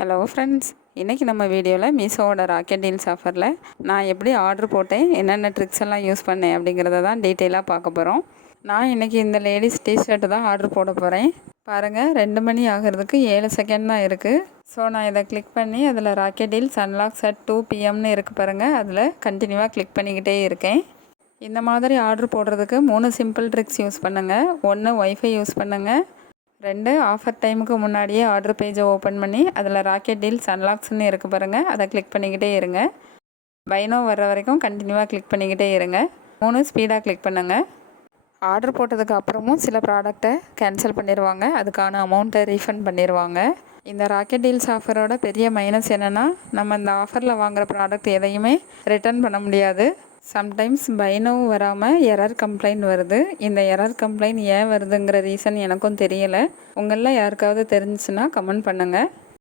Hello friends, இன்றைக்கி நம்ம வீடியோவில் மீஷோவோட ராக்கெட் டீல்ஸ் ஆஃபரில் நான் எப்படி ஆர்டர் போட்டேன், என்னென்ன ட்ரிக்ஸ் எல்லாம் யூஸ் பண்ணேன் அப்படிங்கிறத தான் டீட்டெயிலாக பார்க்க போகிறோம். நான் இன்றைக்கி இந்த லேடிஸ் டிஷர்ட்டு தான் ஆர்டர் போட போகிறேன். பாருங்கள், 2 மணி ஆகிறதுக்கு 7 செகண்ட் தான் இருக்குது. ஸோ நான் இதை கிளிக் பண்ணி அதில் rocket deals unlocks at 2 PM இருக்குது பாருங்கள். அதில் கண்டினியூவாக கிளிக் பண்ணிக்கிட்டே இருக்கேன். இந்த மாதிரி ஆர்டர் போடுறதுக்கு 3 சிம்பிள் ட்ரிக்ஸ் யூஸ் பண்ணுங்கள். 1 ஒய்ஃபை யூஸ் பண்ணுங்கள். 2 ஆஃபர் டைமுக்கு முன்னாடியே ஆர்டர் பேஜை ஓப்பன் பண்ணி அதில் ராக்கெட் டீல்ஸ் அன்லாக்ஸ்ன்னு இருக்குது பாருங்கள். அதை கிளிக் பண்ணிக்கிட்டே இருங்க. பைனோ வர்ற வரைக்கும் கண்டினியூவாக கிளிக் பண்ணிக்கிட்டே இருங்க. 3 ஸ்பீடாக கிளிக் பண்ணுங்கள். ஆர்டர் போட்டதுக்கு அப்புறமும் சில ப்ராடக்டை கேன்சல் பண்ணிடுவாங்க. அதுக்கான அமௌண்ட்டை ரீஃபண்ட் பண்ணிடுவாங்க. இந்த ராக்கெட் டீல்ஸ் ஆஃபரோட பெரிய மைனஸ் என்னென்னா, நம்ம இந்த ஆஃபரில் வாங்குகிற ப்ராடக்ட் எதையுமே ரிட்டர்ன் பண்ண முடியாது. சம்டைம்ஸ் பைனோவும் வராமல் எரர் கம்ப்ளைண்ட் வருது. இந்த எரர் கம்ப்ளைண்ட் ஏன் வருதுங்கிற ரீசன் எனக்கும் தெரியலை. உங்களில் யாருக்காவது தெரிஞ்சுச்சுன்னா கமெண்ட் பண்ணுங்கள்.